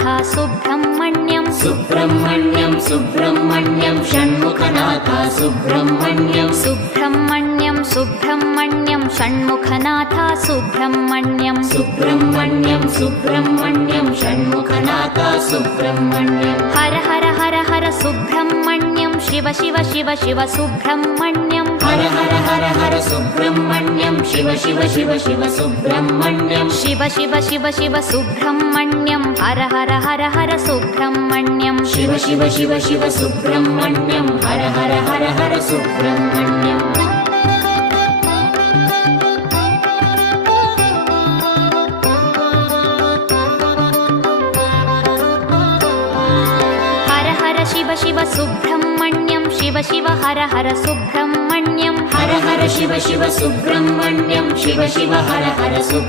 Shanmukhanath Subrahmanyam Subrahmanyam Subrahmanyam Shanmukhanath Subrahmanyam Subrahmanyam Subrahmanyam Shanmukhanath Subrahmanyam Subrahmanyam Subrahmanyam Shanmukhanath Subrahmanyam Har Har Har Har Subrahmanyam Shiva Shiva Shiva Shiva Subrahmanyam Har Har Har Har Subrahmanyam Shiva Shiva Shiva Shiva Subrahmanyam Shiva Shiva Shiva Shiva Subrahmanyam Har Har Har Har Subrahmanyam Shiva Shiva Shiva Shiva Subrahmanyam Har Har Har Har Subrahmanyam Har Har Shiva Shiva Subrahmanyam Shiva Shiva Har Har Subrahmanyam Har Har Shiva Shiva Subrahmanyam Shiva Shiva Har Har